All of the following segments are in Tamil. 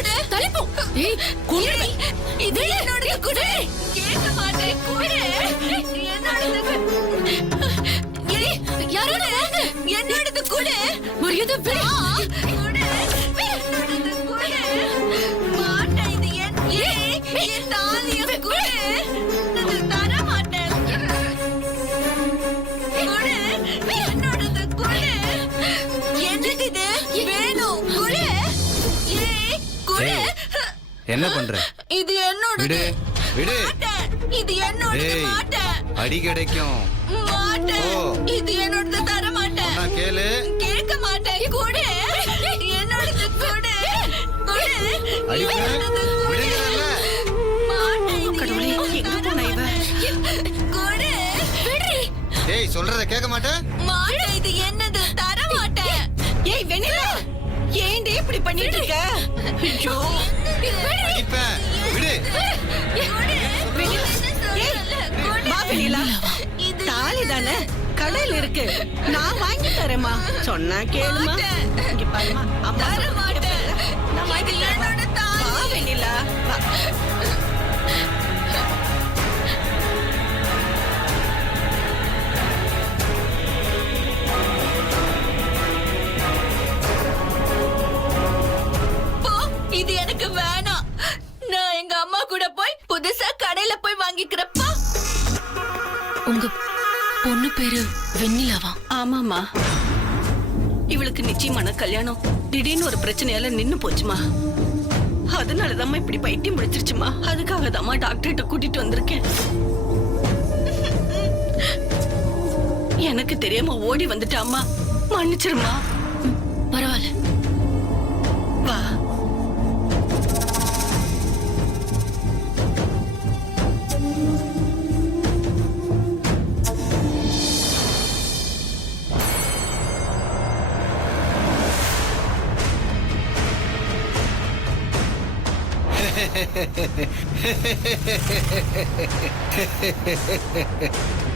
குடு. தலைப்பு. ஏய், குடு. இது என்னோடது குடு. கேட்க மாட்டேன் குடு. என்னோடது. ஏய், யாரோட வாங்க. என்னோடது குடு. மரியாதை விடு. குடு. என்னோடது குடு. மாட்டேன் இது என் தாலிய குடு. நான் தர மாட்டேன். குடு. என்னோடது குடு. என்னது இது? வேணும் குடு. ஏய், குடு. என்ன பண்ற? இது என்னோடது. விடு விடு. இது என்னோடது. மாட்டேன். அடி கிடைக்கும். மாட்டேன். இது என்னோடது. தர மாட்டேன். நான் கேளு. கேட்க மாட்டேன். குடு. என்னோடது குடு. குடு. அடிப்பேன். விடுங்கறல்ல. மாட்டேன். கடவுளே, எங்க போன இவ? குடு. விடு. ஏய், சொல்றத கேட்க மாட்டேன். மாட்டேன். இது என்னது. தர மாட்டேன். ஏய் வெண்ணிலா, ஏன்டே இப்படி பண்ணிட்டு இருக்க? ஐயோ, அடிப்பேன். விடு. வெண்ணிலா, ஏய், வா வெண்ணிலா. தாலி தானே கடையில இருக்கு, நான் வாங்கி தரேம்மா. சொன்னா கேளுமா. இங்க பாருமா, அம்மா தர மாட்டேன். நான் வாங்கி என்னோட தரேன். தாலி. வா வெண்ணிலா, வா. போ. இது எனக்கு வேணாம். நான் எங்க அம்மா கூட போய் புதுசா கடையில போய் வாங்கிக்கிறப்பா. உங்க பொண்ணு பேரு வெண்ணிலாவா? ஆமாமா, இவளுக்கு நிச்சயமான கல்யாணம் திடீர்னு ஒரு பிரச்சனையால நின்னு போச்சுமா. அதனாலதாம்மா இப்படி பைத்தியம் முடிச்சிருச்சுமா. அதுக்காக தாம்மா டாக்டர்கிட்ட கூட்டிட்டு வந்திருக்கேன். எனக்கு தெரியாம ஓடி வந்துட்டாம்மா, மன்னிச்சிருமா. பரவாயில்ல. வா.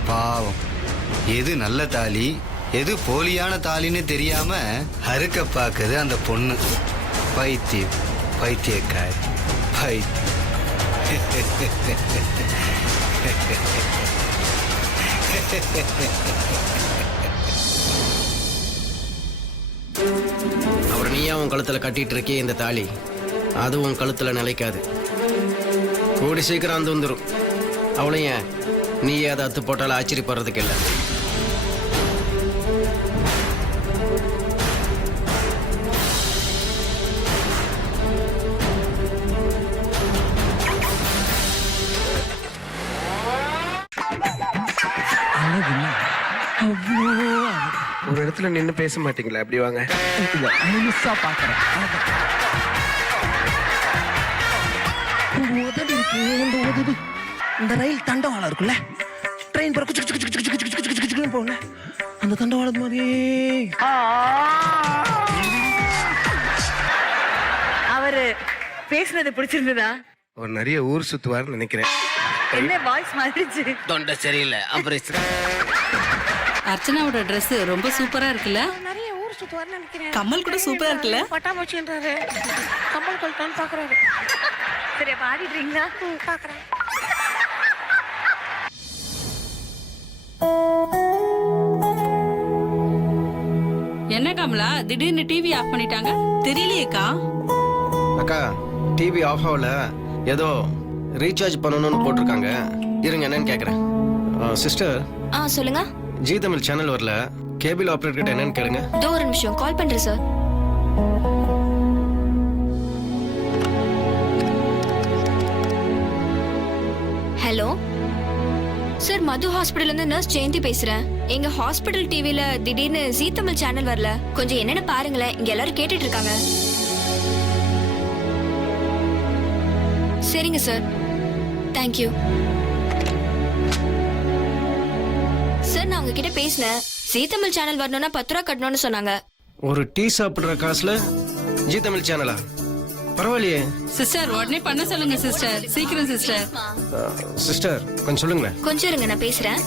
பாவம், எது நல்ல தாலி எது போலியான தாலின்னு தெரியாம அறுக்க பாக்குது அந்த பொண்ணு. பைத்தியம், பைத்தியக்காரி, அவர் நீயா உன் கழுத்துல கட்டிட்டு இருக்கே இந்த தாலி, அது உன் கழுத்துல நிலைக்காது. கூடி சீக்கிரம் அந்த வந்துடும். அவளையும் நீயே அதை அத்து போட்டாலும் ஆச்சரியப்படுறதுக்கு இல்லை. ஒரு இடத்துல நின்னு பேச மாட்டீங்களா? அப்படி வாங்க. முழுசா பாக்குறேன். உதவி இருக்கு, இந்த உதவி. இந்த ரயில் தண்டவாளம் இருக்குல்ல, ட்ரெயின் போகல, அந்த தண்டவாளத்து மாதிரியே. அவரு பேசுனது பிடிச்சிருந்ததா? ஒரு நிறைய ஊர் சுத்துவார்னு நினைக்கிறேன். என்ன வாய்ஸ் மாறிடுச்சு? தொண்டை சரியில்லை. அப்புறம் அர்ச்சனாவோட Dress ரொம்ப சூப்பரா இருக்குல்ல? நிறைய ஊர் சுத்துவார்னு நினைக்கிறேன். கம்மல் கூட சூப்பரா இருக்குல்ல? பட்டாமூச்சின்றாரு. கம்மல் கொல்டான்னு பாக்குறாரு. சரி, அப்ப ஆடிடுறீங்களா? பாக்குறேன். என்ன கமலா, திடீர்னு டிவி ஆஃப் பண்ணிட்டாங்க? தெரியலையேக்கா. அக்கா, டிவி ஆஃப் ஆகல, ஏதோ ரீசார்ஜ் பண்ணணும்னு போட்டிருக்காங்க. இருங்க, என்னன்னு கேட்குறேன். சிஸ்டர், சொல்லுங்க. ஜி தமிழ் சேனல் வரல, கேபிள் ஆப்ரேட்டர் கிட்ட என்னன்னு கேளுங்க. ஒரு நிமிஷம் கால் பண்றேன் சார். ஹலோ சார், மது ஹாஸ்பிடல்ல இருந்து நர்ஸ் ஜெயந்தி பேசுறேன். எங்க ஹாஸ்பிடல் டிவில திடீர்னு ஜீ தமிழ் சேனல் வரல, கொஞ்சம் என்னன்னு பாருங்களேன். இங்க எல்லாரும் கேட்டுட்டு இருக்காங்க. சரிங்க சார், தேங்க்யூ சார். நான் உங்ககிட்ட பேசினேன். ஜீ தமிழ் சேனல் வரணும்னா 10 ரூபா கட்டணும்னு சொன்னாங்க. ஒரு டீ சாப்பிடுற காசுல ஜி தமிழ் சேனலா? பரவாயில்லையே. சிஸ்டர், உடனே பண்ண சொல்லுங்க சிஸ்டர், சீக்கிரம் சிஸ்டர். சிஸ்டர், கொஞ்சம் சொல்லுங்களேன். கொஞ்சம் இருங்க, நான் பேசுறேன்.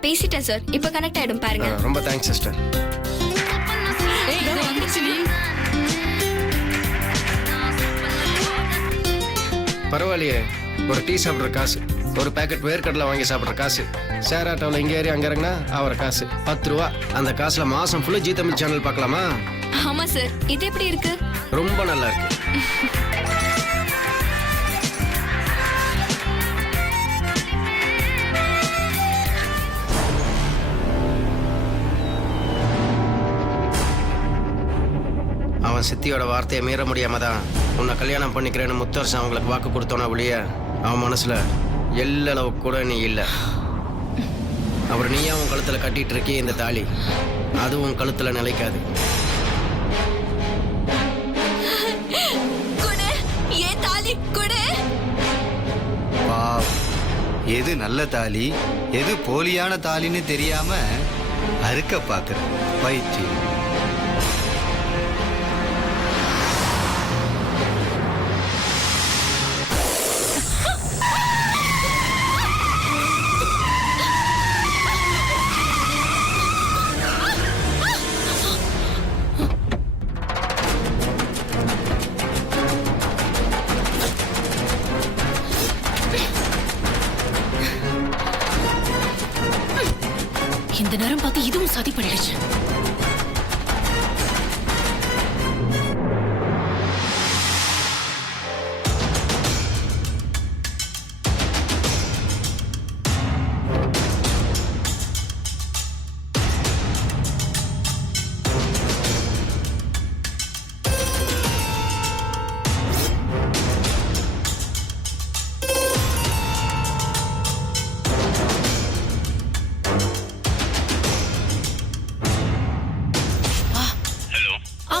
நான் பேசிட்டேன் சார். இப்ப கனெக்ட் ஆயிடும் பாருங்க. ரொம்ப தேங்க்ஸ் சிஸ்டர். ஏய் இதோ வந்துருச்சு நீ. பரவாயில்லையே, ஒரு டீ சாப்பிட்ற காசு, ஒரு பேக்கெட் வேர்க்கடலை வாங்கி சாப்பிட்ற காசு, ஷேர் ஆட்டோவில் இங்கே ஏறி அங்கே இறங்கினா அவர காசு 10 ரூபா. அந்த காசுல மாசம் ஃபுல்லு ஜி தமிழ் சேனல் பார்க்கலாமா? ஆமா சார். இது எப்படி இருக்கு? ரொம்ப நல்லா இருக்கு. அவன் சித்தியோட வார்த்தையை மீற முடியாம தான் உன்னை கல்யாணம் பண்ணிக்கிறேன்னு முத்தரசன் அவங்களுக்கு வாக்கு கொடுத்தோன்னா ஒழிய அவன் மனசுல எல்லளவு கூட நீ இல்லை. அவர் நீயா உன் கழுத்துல கட்டிட்டு இருக்கே இந்த தாலி, அது உன் கழுத்துல நிலைக்காது. குடு, ஏன் தாலி குடு. பாவம், எது நல்ல தாலி எது போலியான தாலின்னு தெரியாம அறுக்க பாக்குற பைத்தியம். இந்த நேரம் பார்த்து இதுவும் சதி பண்ணிடுச்சு.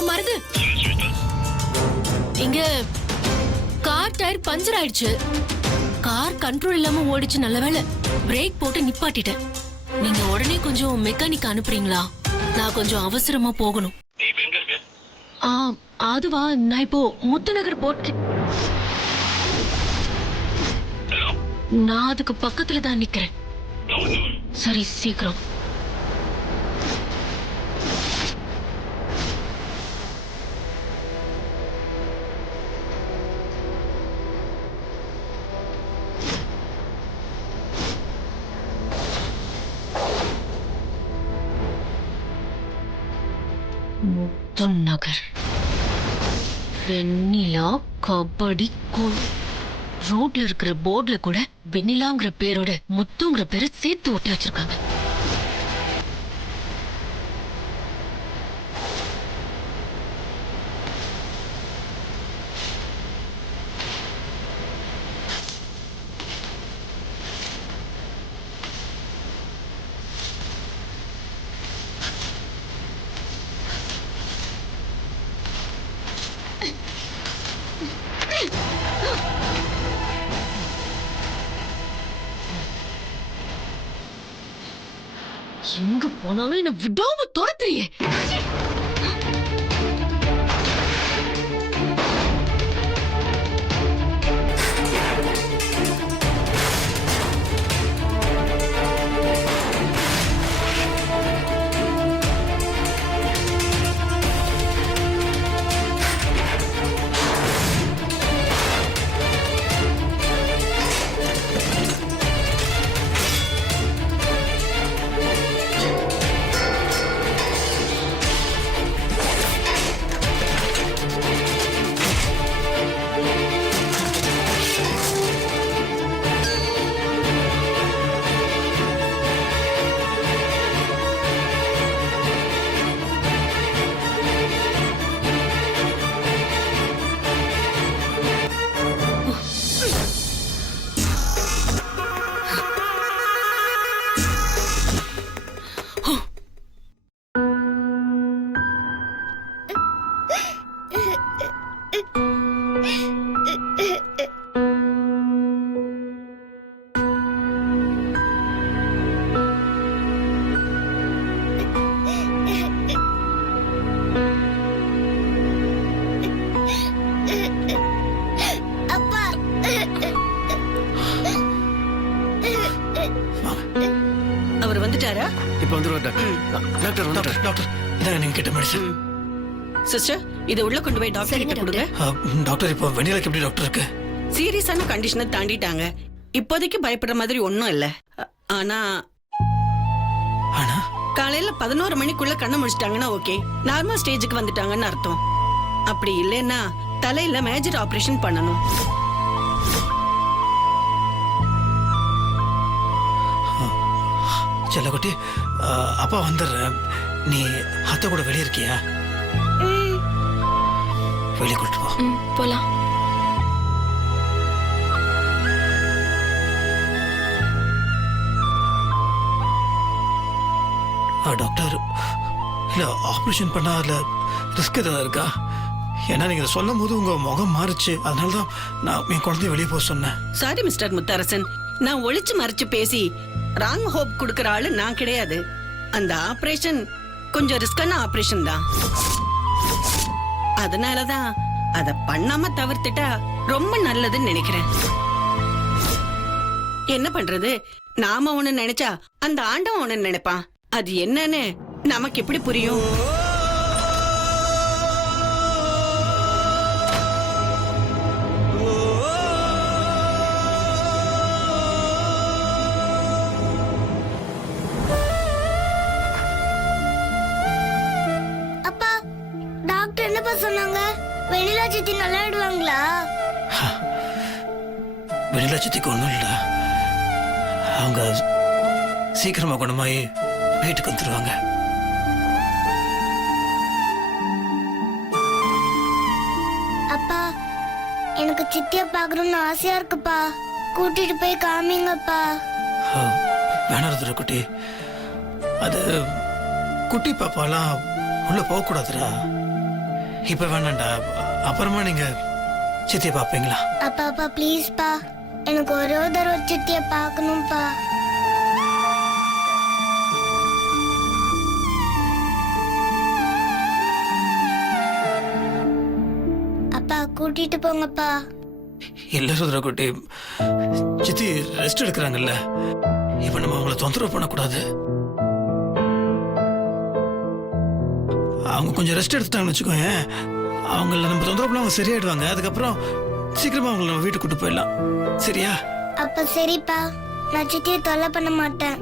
மருது, இங்க கார் டயர் பஞ்சர் ஆயிடுச்சு. கார் கண்ட்ரோல் இல்லாம ஓடிச்சு. நல்ல வேளை பிரேக் போட்டு நிப்பாட்டிட்டேன். நீங்க உடனே கொஞ்சம் மெக்கானிக் அனுப்புறீங்களா? நான் கொஞ்சம் அவசரமா போகணும். அதுவா, நான் இப்போ முத்துநகர் போட்டு நான் அதுக்கு பக்கத்துல தான் நிக்கிறேன். சரி, சீக்கிரம். முத்துநகர் வெண்ணிலா கபடி கோல். ரோட்ல இருக்கிற போர்டுல கூட வெண்ணிலாங்கிற பேரோட முத்துங்கிற பேரை சேர்த்து ஒட்டி வச்சிருக்காங்க. எங்க போனாலும் என்ன விடாம துரத்துறியே. இப்போ வந்துருவார் டாக்டர். டாக்டர் வந்துட்டார். டாக்டர் இதாங்க நீங்க கேட்ட மெடிசன். சிஸ்டர் இதை உள்ள கொண்டு போய் டாக்டர் கிட்ட கொடுங்க. டாக்டர் இப்போ வெண்ணிலாக்கு எப்படி டாக்டர் இருக்கு? சீரியஸான கண்டிஷனை தாண்டிட்டாங்க. இப்போதைக்கு பயப்படுற மாதிரி ஒண்ணும் இல்ல. ஆனா ஆனா காலையில 11 மணிக்குள்ள கண்ணை முடிச்சிட்டாங்கன்னா ஓகே, நார்மல் ஸ்டேஜுக்கு வந்துட்டாங்கன்னு அர்த்தம். அப்படி இல்லைன்னா தலையில மேஜர் ஆபரேஷன் பண்ணணும். செல்லக்குட்டி அப்பா வந்துடுறேன். நீ அத்தை கூட வெளியே இருக்கியா? வெளியே கூட்டிட்டு போ. போலாம். டாக்டர் இல்ல ஆபரேஷன் பண்ணா அதுல ரிஸ்க் ஏதாவது இருக்கா? ஏன்னா நீங்க சொல்லும் போது உங்க முகம் மாறிச்சு, அதனாலதான் நான் என் குழந்தைய வெளியே போக சொன்னேன். சாரி மிஸ்டர் முத்தரசன், நான் ஒளிச்சு மறைச்சு பேசி ராங் ஹோப் கொடுக்கற ஆளு நான் கிடையாது. அந்த ஆபரேஷன் கொஞ்சம் ரிஸ்கான ஆபரேஷன் தான். அதனாலதான் அத பண்ணாம தவிர்த்துட்டா ரொம்ப நல்லதுன்னு நினைக்கிறேன். என்ன பண்றது, நாம ஒண்ணு நினைச்சா அந்த ஆண்டவன் ஒண்ணு நினைப்பான். அது என்னன்னு நமக்கு எப்படி புரியும்? அப்பா டாக்டர் என்னப்பா சொன்னாங்க? வெண்ணிலா சித்தி நல்லா ஆயிடுவாங்களா? வெண்ணிலா சித்திக்கு ஒன்றும் இல்லை, அவங்க சீக்கிரமா குணமாயி வீட்டுக்கு வந்துருவாங்க. அப்பா எனக்கு சித்திய பாக்கணும்னு ஆசையா இருக்குப்பா, கூட்டிட்டு போய் காமிங்கப்பா. வேணாம் குட்டி, அது குட்டி பாப்பாலாம் உள்ள போக கூடாதுடா. இப்ப வேணாண்டா, அப்புறமா நீங்க சித்திய பாப்பீங்களா? அப்பா அப்பா ப்ளீஸ்ப்பா, எனக்கு ஒரே ஒரு தடவை சித்திய பார்க்கணும்ப்பா. அப்பா கூட்டிட்டு போங்கப்பா. இல்ல ருத்ரகுட்டி, சித்தி ரெஸ்ட் எடுக்கிறாங்கல்ல, இப்ப நம்ம அவங்கள தொந்தரவு பண்ணக்கூடாது. அவங்க கொஞ்சம் ரெஸ்ட் எடுத்துட்டாங்கன்னு வச்சுக்கோங்க, அவங்கள நம்ம தொந்தரவு பண்ண அவங்க சரியாயிடுவாங்க. அதுக்கப்புறம் சீக்கிரமா அவங்கள நம்ம வீட்டுக்கு கூட்டு போயிடலாம். சரியா? அப்ப சரிப்பா, நான் சித்திய தொல்லை பண்ண மாட்டேன்.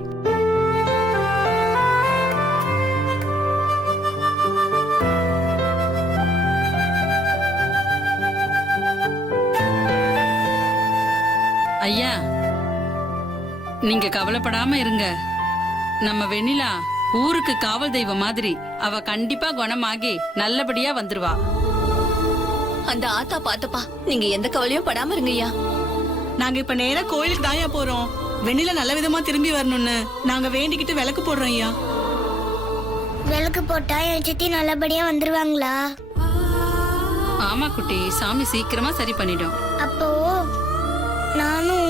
ஐயா நீங்க கவலைப்படாம இருங்க. நம்ம வெண்ணிலா ஊருக்கு காவல் தெய்வம் மாதிரி, அவ கண்டிப்பா குணமாகி நல்லபடியா வந்துருவா. அந்த ஆத்தா பாத்தப்பா, நீங்க எந்த கவலையும் படாம இருங்கய்யா. நாங்க இப்ப நேரா கோயிலுக்கு தாயா போறோம். வெண்ணிலா நல்ல விதமா திரும்பி வரணும்னு நாங்க வேண்டிக்கிட்டு விளக்கு போடுறோம் ஐயா. விளக்கு போட்டா என் சித்தி நல்லபடியா வந்துருவாங்களா? ஆமா குட்டி, சாமி சீக்கிரமா சரி பண்ணிடும். அப்போ நானும்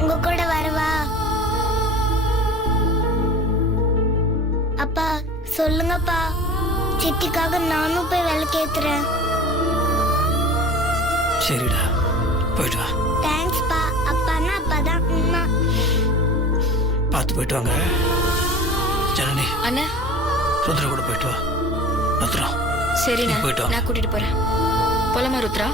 உங்க கூட வரவா? அப்பா சொல்லுங்கப்பா, சித்திக்காக நானும் போய் விளக்கேத்துறேன். சரிடா, போயிட்டு வா. தேங்க்ஸ்ப்பா. அப்பான்னா அப்பாதான். பார்த்து போயிட்டு வாங்க. ஜனனி அண்ணா ருத்ரா கூட போயிட்டு வா. பத்திரம். சரிண்ணா, போயிட்டு வா. நான் கூட்டிட்டு போறேன். போலாமா ருத்ரா?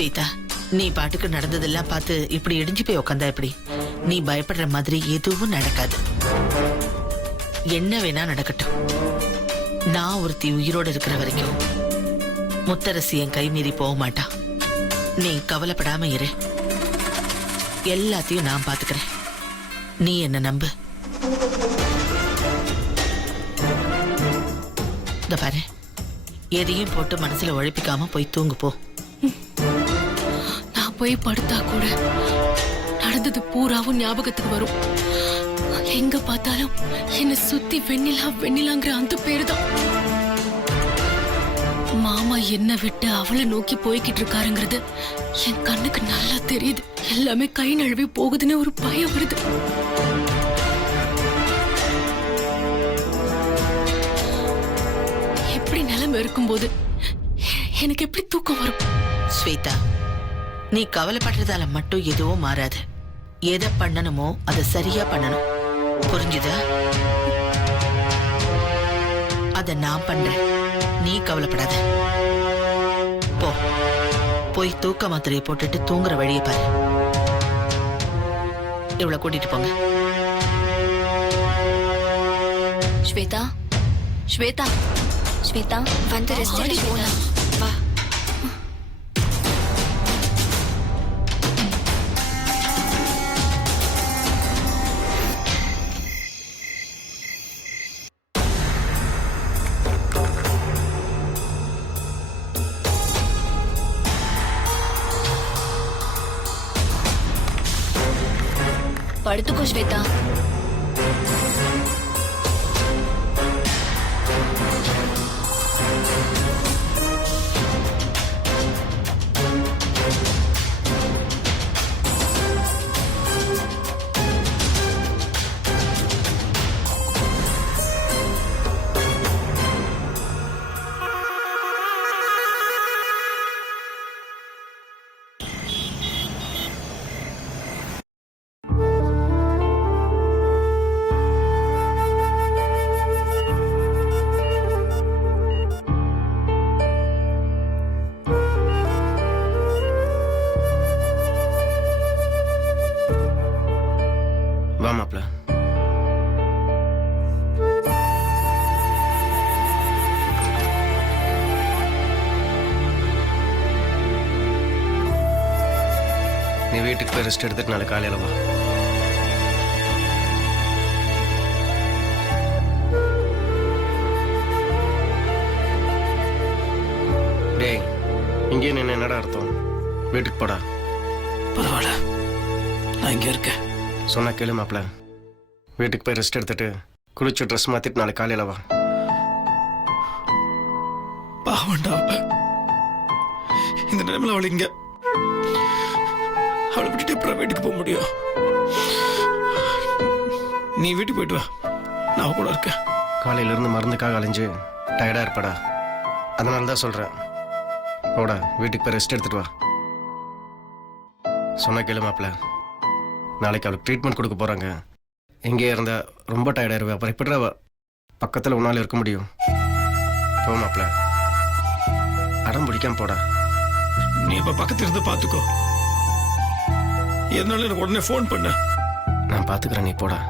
ஸ்வேதா, நீ பாட்டுக்கு நடந்ததெல்லாம் பார்த்து இப்படி இடிஞ்சு போய் உக்காந்தா எப்படி? நீ பயப்படுற மாதிரி எதுவும் நடக்காது. என்ன வேணா நடக்கட்டும். நான் ஒருத்தி உயிரோட இருக்கிற வரைக்கும் முத்தரசி என் கை மீறி போக மாட்டா. நீ கவலைப்படாம இரு. எல்லாத்தையும் நான் பாத்துக்கிறேன். நீ என்ன நம்பு. இந்த பாரு, எதையும் போட்டு மனசுல உழைப்பிக்காம போய் தூங்கு போ. நான் போய் படுத்தா கூட நடந்தது பூராவும் ஞாபகத்துக்கு வரும். எங்க பார்த்தாலும் என்ன சுத்தி வெண்ணிலா வெண்ணிலாங்கிற அந்த பேரு தான். மாமா என்ன விட்டு அவளை நோக்கி போய்கிட்டு இருக்காருங்கிறது என் கண்ணுக்கு நல்லா தெரியுது. எல்லாமே கை நழுவி போகுதுன்னு ஒரு பயம் வருது. எப்படி நிலைமை இருக்கும்போது எனக்கு எப்படி தூக்கம் வரும்? ஸ்வேதா, நீ கவலைப்படுறதால மட்டும் எதுவும் மாறாது. எதை பண்ணணுமோ அதை சரியா பண்ணணும். புரிஞ்சுதா? அத நான் பண்றேன். நீ கவலைப்படாத. போ, போய் தூக்க மாத்திரையை போட்டுட்டு தூங்குற வழியை பாரு. இவளை கூட்டிட்டு போங்க. ஸ்வேதா, ஸ்வேதா, ஸ்வேதா வந்து ரெஸ்ட் எடு ஸ்வேதா. வா. படுத்துக்கோ ஸ்வேதா. வா மாப்ள. நீ வீட்டுக்கு போய் ரெஸ்ட் எடுத்துட்டு நாளை காலையில வா. டேய், இங்கே நின்று என்னடா அர்த்தம்? வீட்டுக்கு போடா. பரவாயில்ல, நான் இங்க இருக்கேன். சொன்னா கேளு மாப்ள. வீட்டுக்கு போய் ரெஸ்ட் எடுத்துட்டு குளிச்சு ட்ரெஸ் மாத்திட்டு நாளை காலையில வா. பாவண்டா அவ. இந்த நிலைமையில அவளை இங்க அவளை விட்டுட்டு எப்படி வீட்டுக்கு போக முடியும்? நீ வீட்டுக்கு போயிட்டு வா, நான் கூட இருக்கேன். காலையில இருந்து மருந்துக்காக அலைஞ்சு டயர்டா இருப்படா. அதனால தான் சொல்றேன், போடா வீட்டுக்கு போய் ரெஸ்ட் எடுத்துட்டு வா. சொன்னா கேளு மாப்ள. நாளைக்கு அவளுக்கு ட்ரீட்மெண்ட் கொடுக்க போறாங்க. எங்கேயே இருந்தா ரொம்ப டயர்டாயிருவேன். அப்புறம் எப்படிடா பக்கத்தில் உன்னால இருக்க முடியும்? போ மாப்ள, அடம் பிடிக்காம போடா. நீ இப்ப பக்கத்துல இருந்து பாத்துக்கோ. எதனால எனக்கு உடனே ஃபோன் பண்ண. நான் பாத்துக்கிறேன், நீ போடா.